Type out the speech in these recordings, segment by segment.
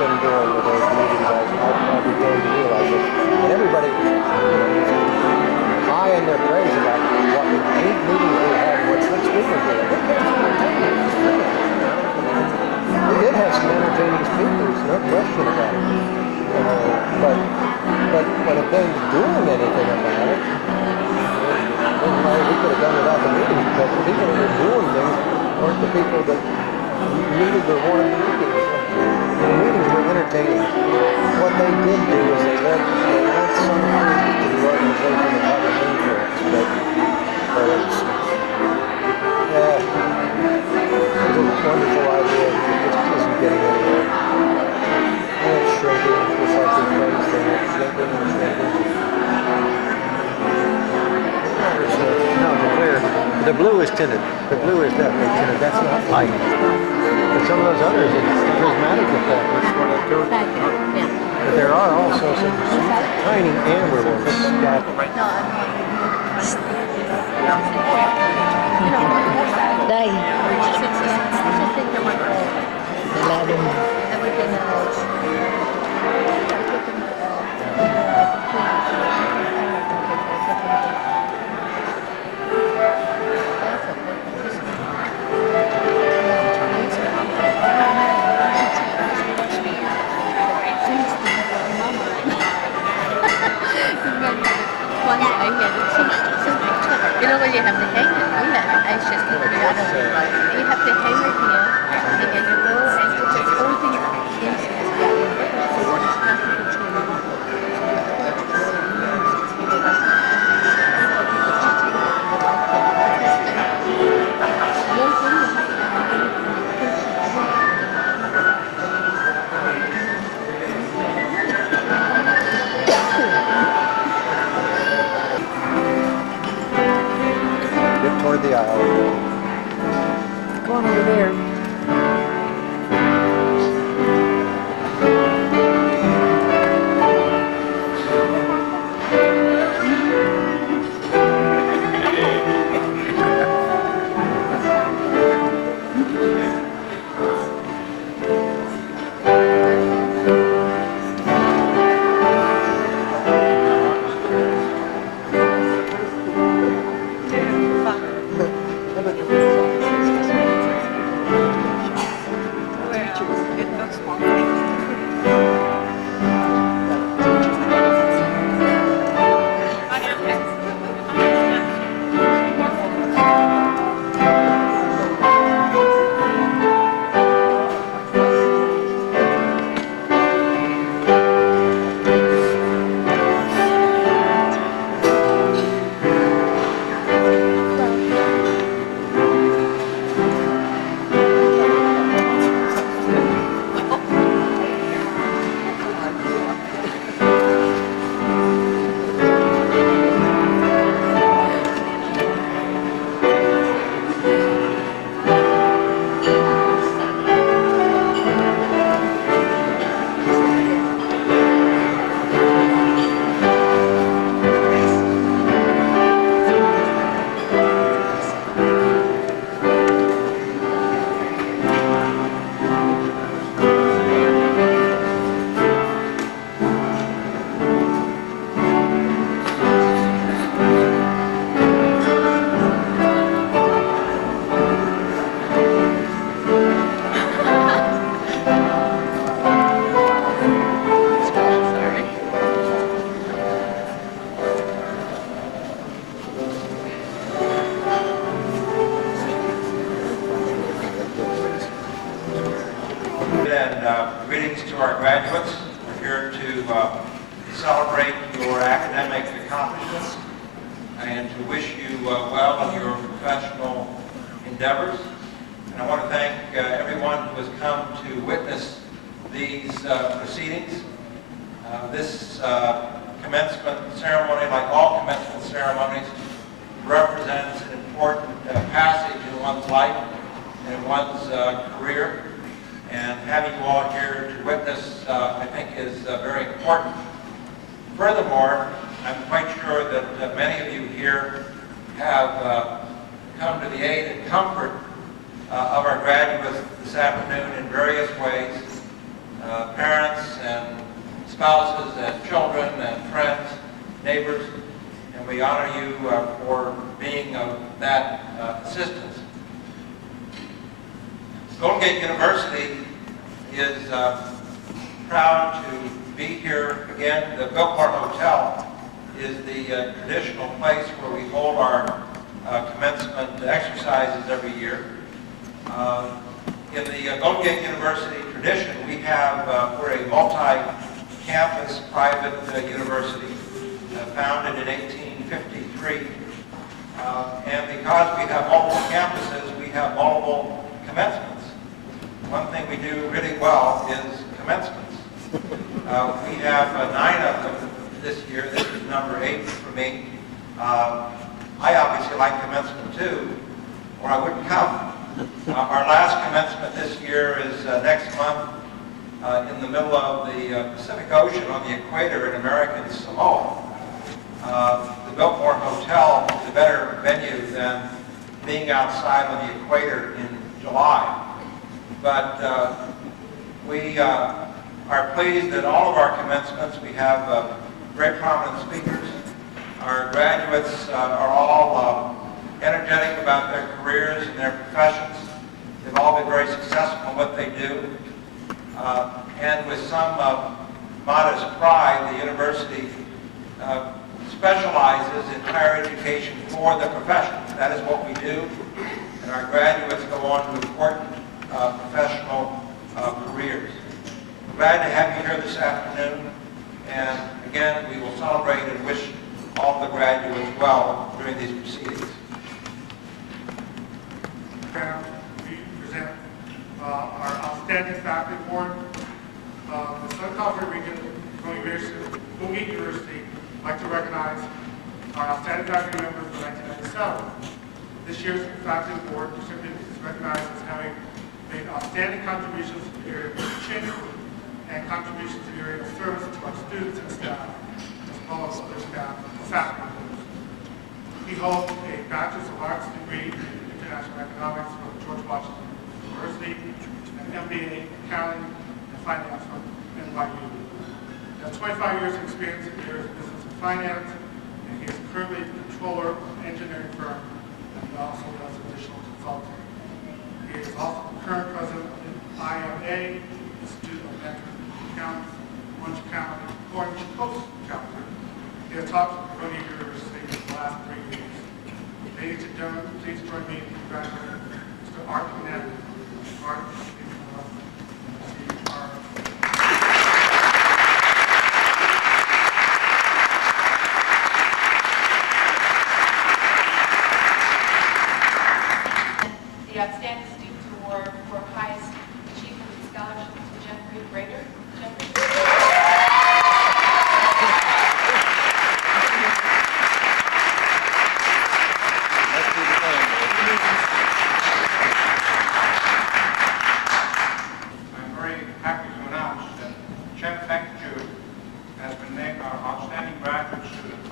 been doing with those meetings, I've begun to realize it. And everybody, high in their praise about what neat meetings we had and what good speakers we had. We did have some entertaining speakers, no question about it. But when it came to doing anything about it, we could have done without the meetings, but the people that were doing things weren't the people that needed or wanted the meetings. The meetings were entertaining. What they did do is they lent some energy to the organization of having influence. But it's a wonderful idea. It just isn't getting anywhere. And it's shrinking, just like the place thing. It's shrinking and shrinking. No, the clear. The blue is tinted. The blue is definitely tinted. That's not light. But some of those others, it's the prismatic effect. That's what I told you. But there are also some tiny amber ones. Đây. Lado. You know when you have the hanger, we have anxious to put it out of the light. You have the hanger here, and then you go and put the whole thing inside. So it's not toward the aisle. Go on over there. Greetings to our graduates. We're here to celebrate your academic accomplishments and to wish you well in your professional endeavors. And I want to thank everyone who has come to witness these proceedings. This commencement ceremony, like all commencement ceremonies, represents an important passage in one's life and in one's career. And having you all here to witness, I think, is very important. Furthermore, I'm quite sure that many of you here have come to the aid and comfort of our graduates this afternoon in various ways. parents and spouses and children and friends, neighbors, and we honor you for being of that assistance. Golden Gate University is proud to be here again. The Biltmore Hotel is the traditional place where we hold our commencement exercises every year. In the Golden Gate University tradition, we're a multi-campus private university founded in 1853. And because we have multiple campuses, we have multiple commencements. One thing we do really well is commencements. We have 9 of them this year. This is number 8 for me. I obviously like commencement too, or I wouldn't come. Our last commencement this year is next month in the middle of the Pacific Ocean on the equator in American Samoa. The Biltmore Hotel is a better venue than being outside on the equator in July. But we are pleased that all of our commencements, we have very prominent speakers. Our graduates are all energetic about their careers and their professions. They've all been very successful in what they do. And with some modest pride, the university specializes in higher education for the professionals. That is what we do. And our graduates go on to important professional careers. We're glad to have you here this afternoon. And again, we will celebrate and wish all the graduates well during these proceedings. We present our outstanding faculty award. The Southern California Region Golden Gate University would like to recognize our outstanding faculty members for 1997. This year's faculty award recipient is recognized as having made outstanding contributions to the area of teaching and contributions to the area of service to our students and staff, as well as other staff and faculty members. He holds a Bachelor's of Arts degree in International Economics from George Washington University, an MBA in Accounting and Finance from NYU. He has 25 years of experience in the areas of business and finance, and he is currently the controller of an engineering firm, and he also does additional consulting. He is also the current president of the IMA, Institute of Management Accountants, Orange Coast County. He has taught at Golden Gate University for the last 3 years. Ladies and gentlemen, please join me in congratulating Mr. Art Knapp. Art, The Outstanding Student Award for Highest Achievement and Scholarship to Jeffrey Brader. Jeffrey. I'm very happy to announce that Jeff Jude has been named our outstanding graduate student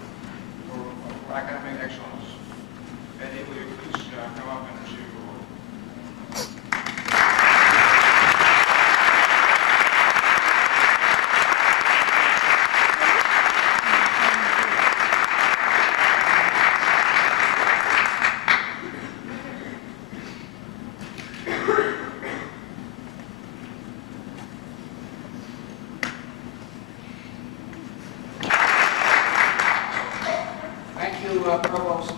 for academic excellence. Eddie, will you please come up and receive the award? Thank you, Provost.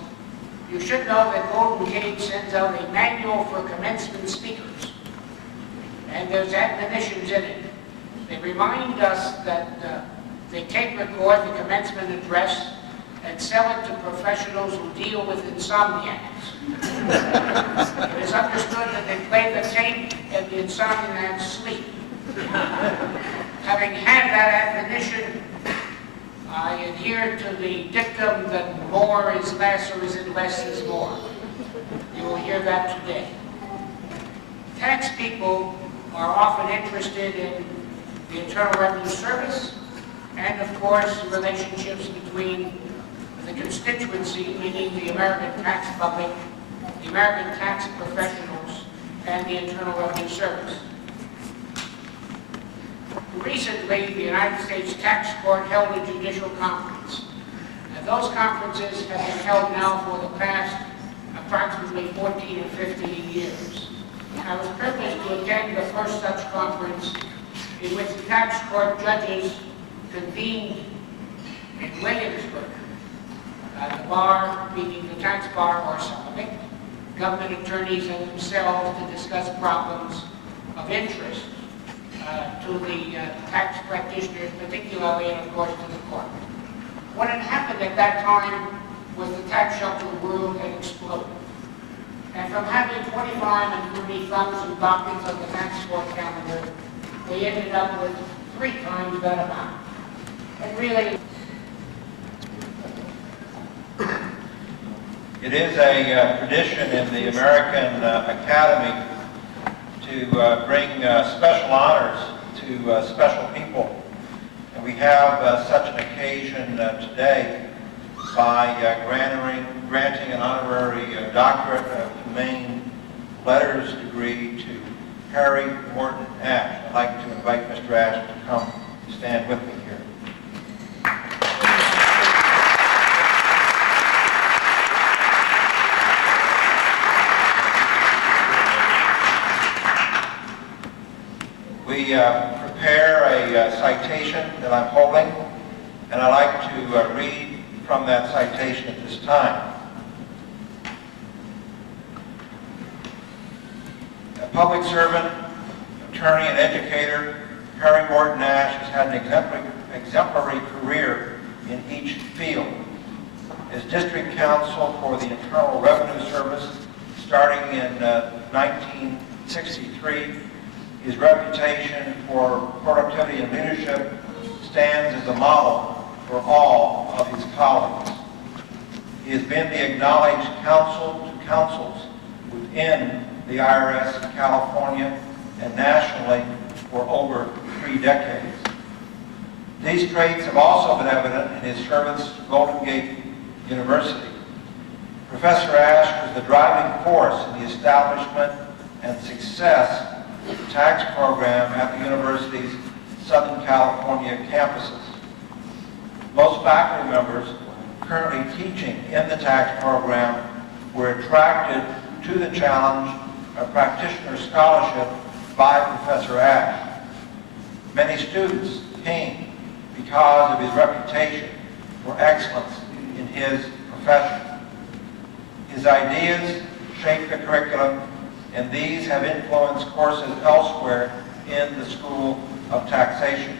You should know that Golden Gate sends out a manual for commencement speakers, and there's admonitions in it. They remind us that they tape record the commencement address and sell it to professionals who deal with insomniacs. It is understood that they play the tape and the insomniacs sleep. Having had that admonition, I adhere to the dictum that more is less, or is it less is more. You will hear that today. Tax people are often interested in the Internal Revenue Service and, of course, relationships between the constituency, meaning the American tax public, the American tax professionals, and the Internal Revenue Service. recently, the United States Tax Court held a judicial conference. And those conferences have been held now for the past approximately 14 or 15 years. I was privileged to attend the first such conference in which the tax court judges convened in Williamsburg. The bar, meaning the tax bar or some of it, government attorneys and themselves to discuss problems of interest to the tax practitioners, particularly, and of course to the court. What had happened at that time was the tax shelter world had exploded. And from having 25 and 30,000 dockets on the tax court calendar, we ended up with 3 times that amount. And really, it is a tradition in the American Academy to bring special honors to special people. And we have such an occasion today by granting an honorary doctorate of humane letters degree to Harry Morton Ash. I'd like to invite Mr. Ash to come stand with me here. We prepare a citation that I'm holding, and I'd like to read from that citation at this time. A public servant, attorney, and educator, Harry Morton Ash has had an exemplary career in each field. As district counsel for the Internal Revenue Service, starting in 1963, his reputation for productivity and leadership stands as a model for all of his colleagues. He has been the acknowledged counsel to counsels within the IRS in California and nationally for over 3 decades. These traits have also been evident in his service to Golden Gate University. Professor Ash was the driving force in the establishment and success of the tax program at the university's Southern California campuses. Most faculty members currently teaching in the tax program were attracted to the challenge of practitioner scholarship by Professor Ash. Many students came because of his reputation for excellence in his profession. His ideas shaped the curriculum, and these have influenced courses elsewhere in the School of Taxation.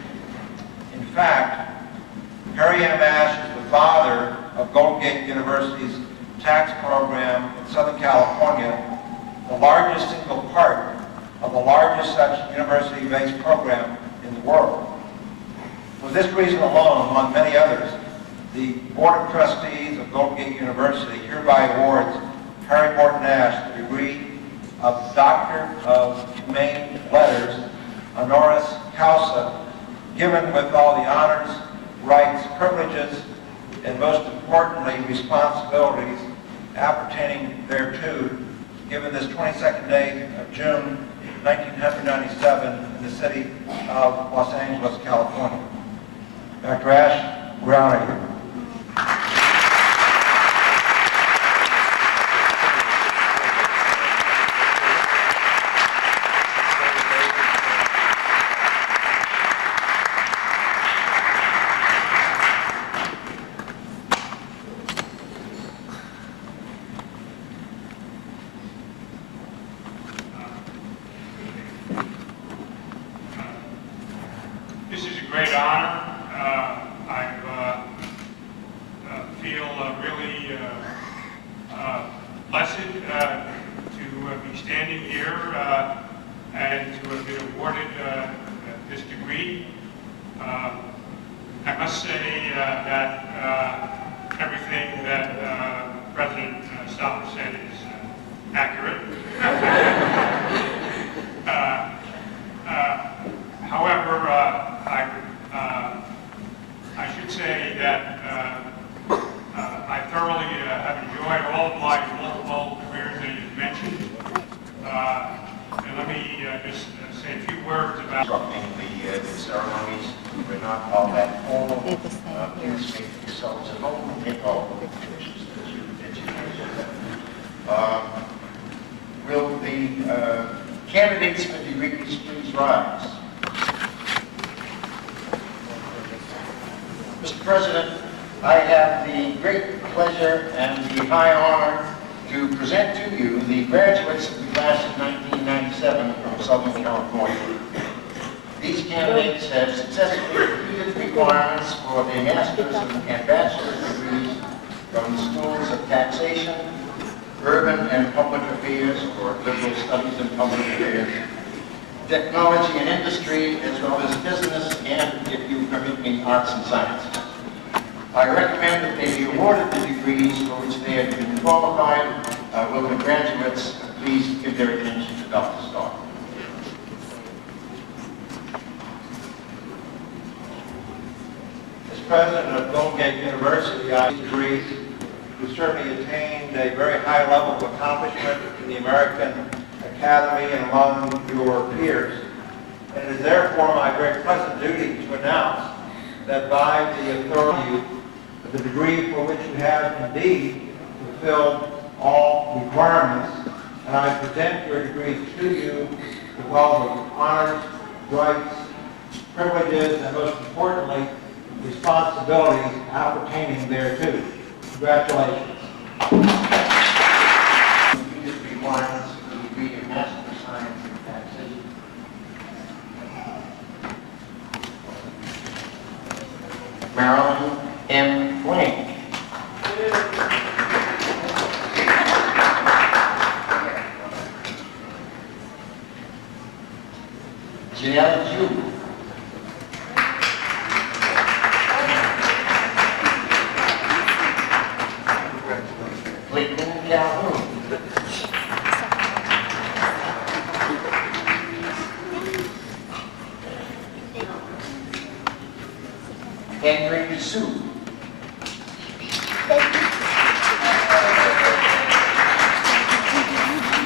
In fact, Harry M. Ash is the father of Golden Gate University's tax program in Southern California, the largest single part of the largest such university-based program in the world. For this reason alone, among many others, the Board of Trustees of Golden Gate University hereby awards Harry Morton Ash the degree of Doctor of Humane Letters, honoris causa, given with all the honors, rights, privileges, and most importantly, responsibilities appertaining thereto, given this 22nd day of June, 1997, in the city of Los Angeles, California. Dr. Ash, we're honored you. This is a great honor. I feel really blessed to be standing here and to have been awarded this degree. I must say that everything that President Stalin said is accurate. However, I should say that I thoroughly have enjoyed all of my multiple careers that you've mentioned. And let me just say a few words Interrupting the ceremonies. We're not all that formal. Do the same here. Please make yourselves at home and take all the pictures that you mentioned. Will the candidates for degrees please rise? Mr. President, I have the great pleasure and the high honor to present to you the graduates of the class of 1997 from Southern California. These candidates have successfully completed requirements for their master's and bachelor's degrees from the schools of taxation, urban and public affairs, or liberal studies in public affairs, technology and industry, as well as business and, if you permit me, arts and sciences. I recommend that they be awarded the degrees for which they have been qualified. Will the graduates please give their attention to Dr. Starr? As president of Golden Gate University, I degrees who certainly attained a very high level of accomplishment in the American Academy and among your peers. And it is therefore my very pleasant duty to announce that by the authority of the degree for which you have indeed fulfilled all requirements, and I present your degrees to you with all the honors, rights, privileges, and most importantly, responsibilities appertaining thereto. Congratulations. Completed requirements for the degree of Master of Science in Taxation. Marilyn M. Blank. Janelle Jew. Clayton Calhoun. Henry Sue.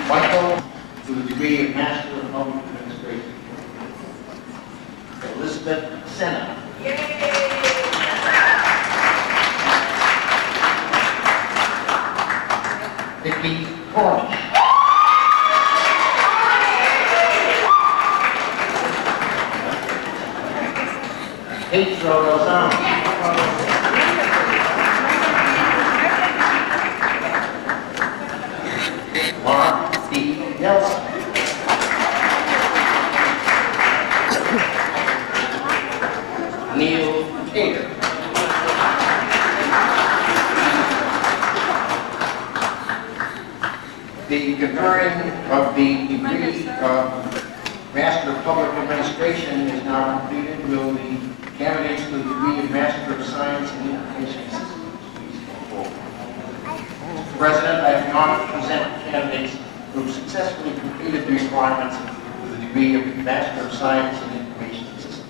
Michael, to the degree of Master of Public Administration. Elizabeth Senna. Vicki Cornish. Pedro Lozano. Mark D. Nelson. Neil Taylor. The conferring of the degree of Master of Public Administration is now completed. Will the candidates for the degree of Master of Science in Information Systems please come forward? Mr. President, I have the honor to present the candidates who have successfully completed the requirements for the degree of Master of Science in Information Systems.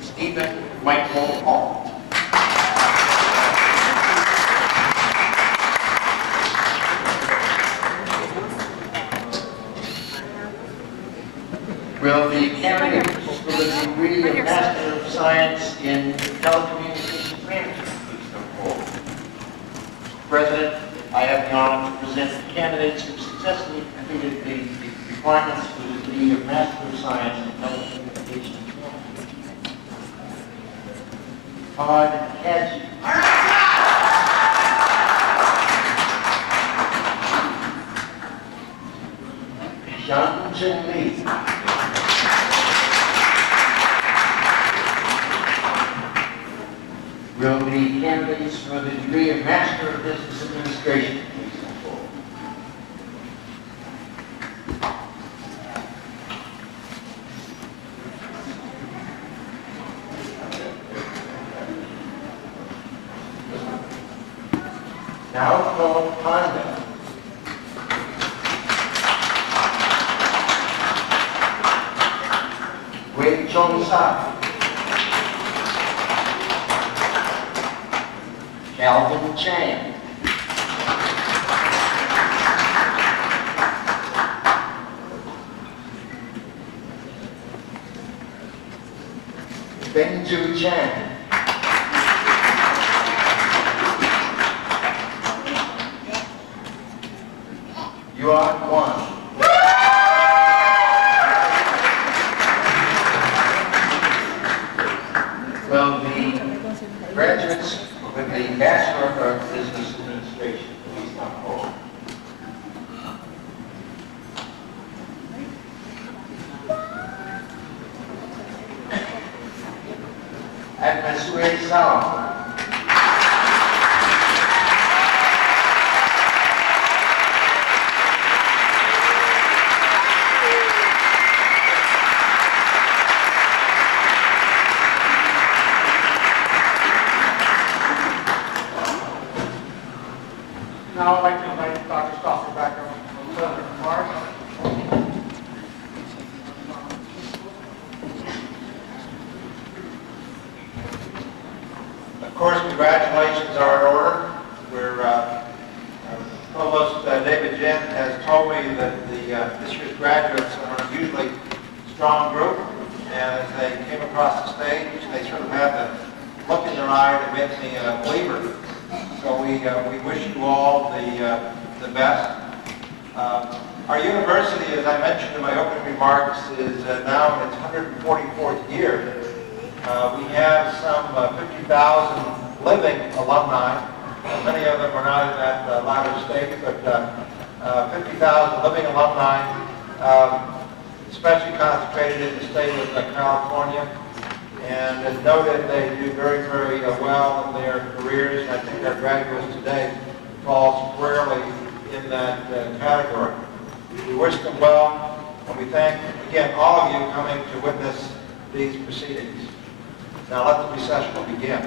Stephen Michael Ault. Will the candidates for the degree of Master of Science in Telecommunications Management please come forward? Mr. President, I have the honor to present the candidates who successfully completed the requirements for the degree of Master of Science in Telecommunications Management. Todd Hadji. Xiang Lee. Will the candidates for the degree of Master of Business Administration please come forward? Naoko Honda. Wei Chong Sai. Calvin Chang. Benju Chan. Yuan Kwan. Well, the graduates with the Bachelor of Business Administration, please come forward. Atmasue Sao. Now I'd like to invite Dr. Stoffer back up for further remarks. Of course, congratulations are in order. Provost David Jen has told me that this year's graduates are an unusually strong group, and as they came across the stage, they sort of had the look in their eye that made me a believer. So we wish you all the best. Our university, as I mentioned in my opening remarks, is now in its 144th year. We have some 50,000 living alumni. Many of them are not in that latter state, but 50,000 living alumni, especially concentrated in the state of California. And as noted, they do very, very well in their careers. And I think our graduates today fall squarely in that category. We wish them well, and we thank, again, all of you coming to witness these proceedings. Now let the recessional begin.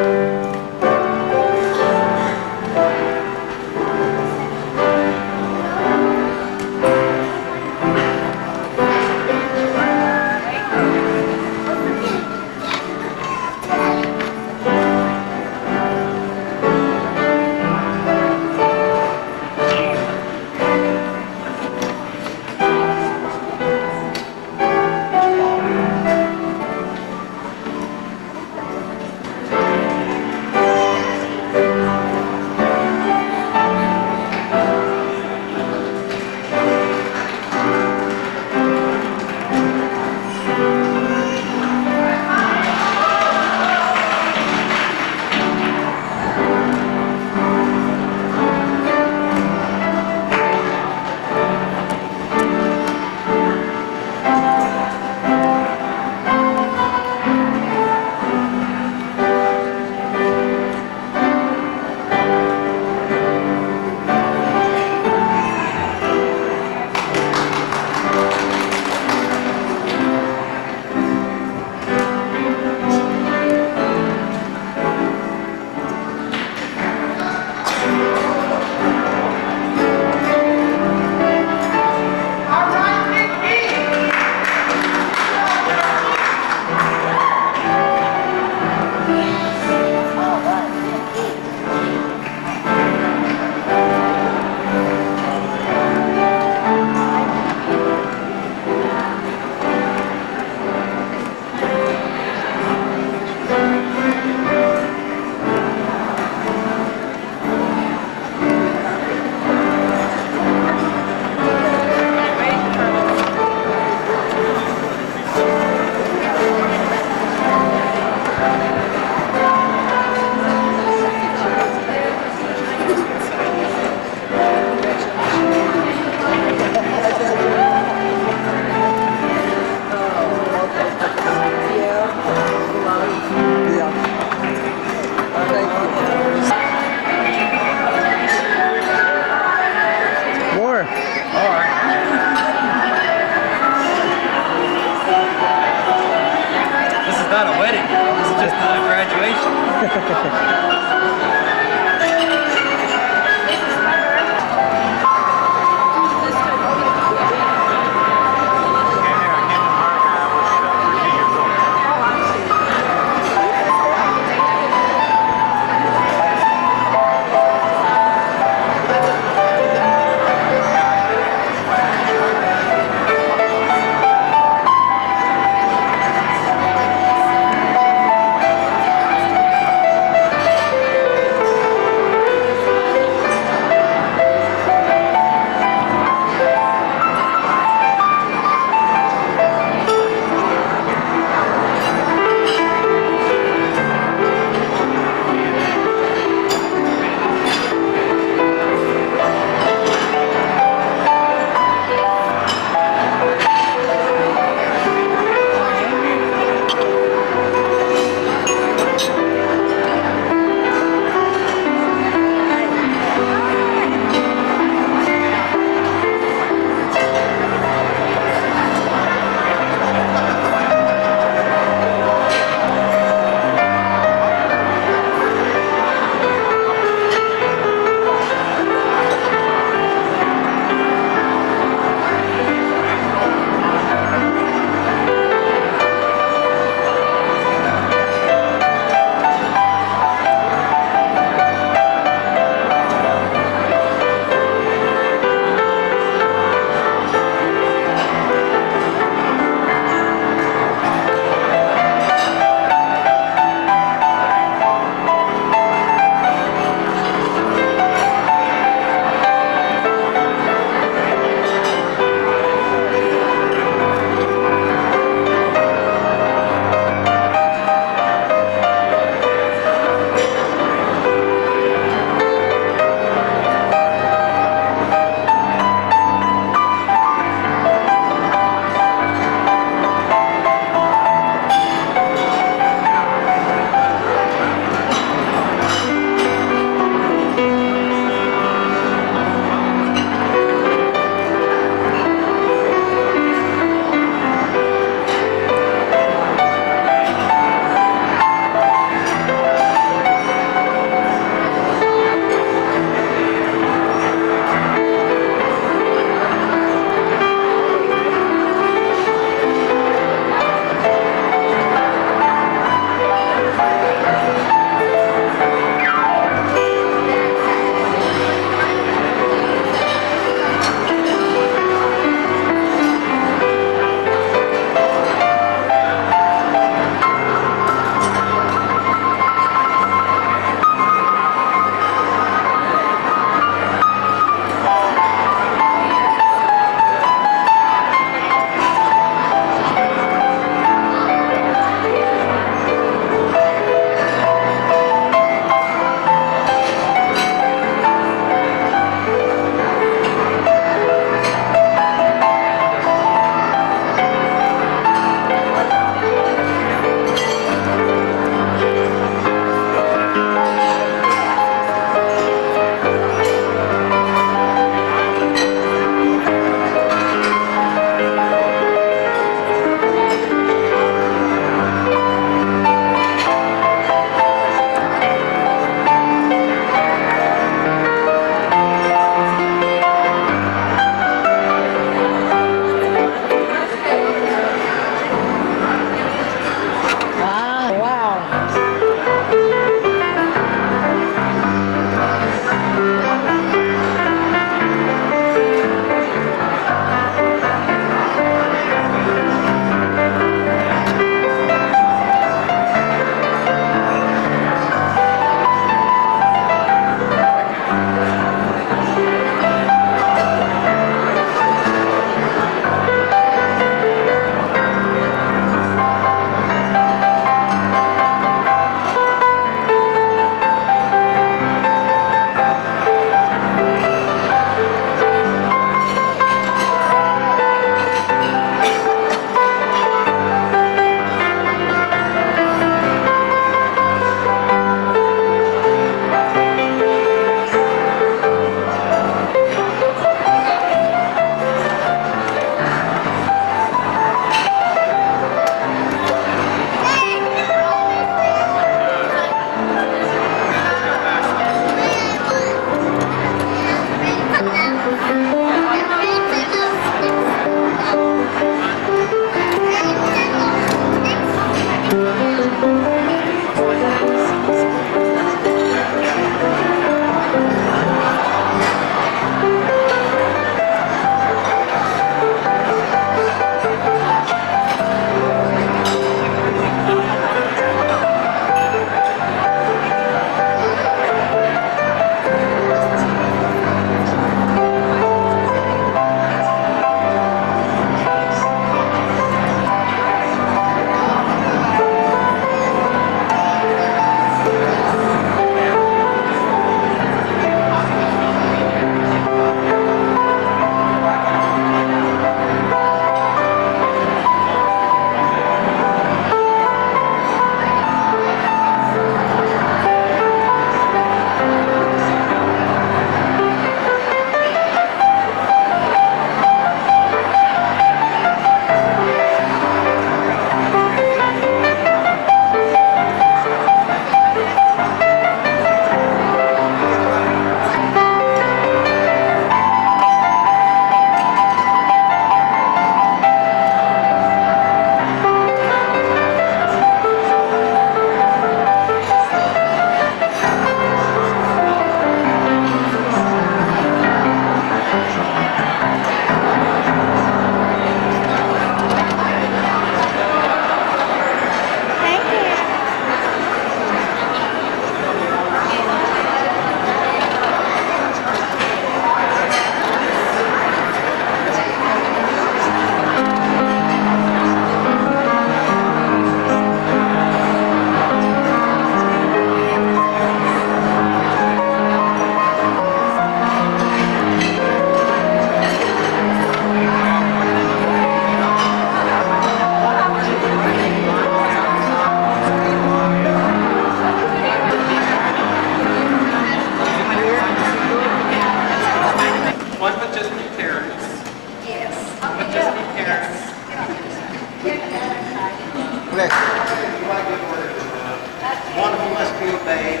One who must be obeyed.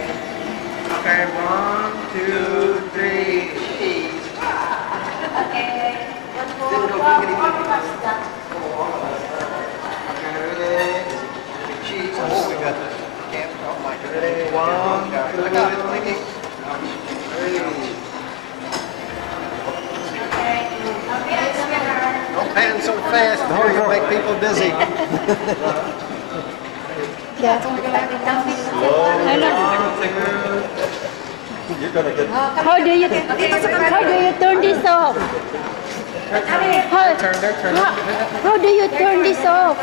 Okay, 1, 2, 3, cheese. Okay. Didn't go pickety Ready? Cheese. Oh, we got this. Oh my God. Ready? 1, 2, 3. Don't pan so fast, or you'll make people dizzy. Yeah. I know. You're gonna get. How do you turn this off? How do you turn this off?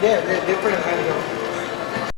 Yeah, they're different.